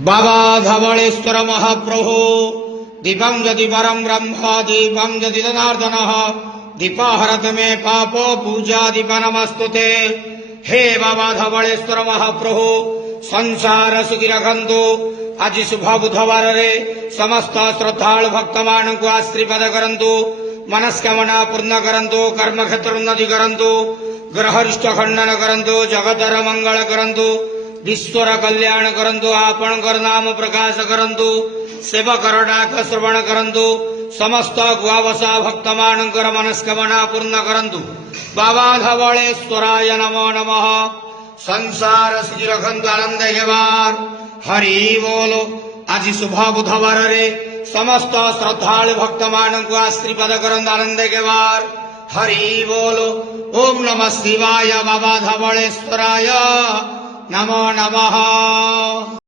बाबा धवलेश्वर महाप्रभु दीपं यदि परं ब्रह्म दीपं यदि जनार्दनः दीपहरत मे पापो पूजा दीप नमस्तुते। हे बाबा धवलेश्वर महाप्रभु संसार सुखी रखंतु। आज शुभ बुधवार रे समस्त श्रद्धालु भक्त मान को आशीर्वाद करंतु, मनस्कामना पूर्ण करंतु, कर्म क्षेत्र उन्नति करंतु, ग्रहरिष्ट खंडन करंतु, जगतर मंगल करंतु, विश्वर कल्याण करंतु, आपणकर नाम प्रकाश करंतु, सेवकर डाक श्रवण करंतु, समस्त गुआवसा भक्त मानकर मनस्कामना पूर्ण करंतु। बाबा धवलेश्वराय नमो नमः। संसार सुखी रखंतु, आनंद हेबार। हरि बोलो। आज शुभ बुधवार रे समस्त श्रद्धालु भक्त मान को आशीर्वाद करंतु, आनंद हेबार। हरि बोलो। ओम नमः शिवाय। बाबा धवलेश्वराय नमो नमः।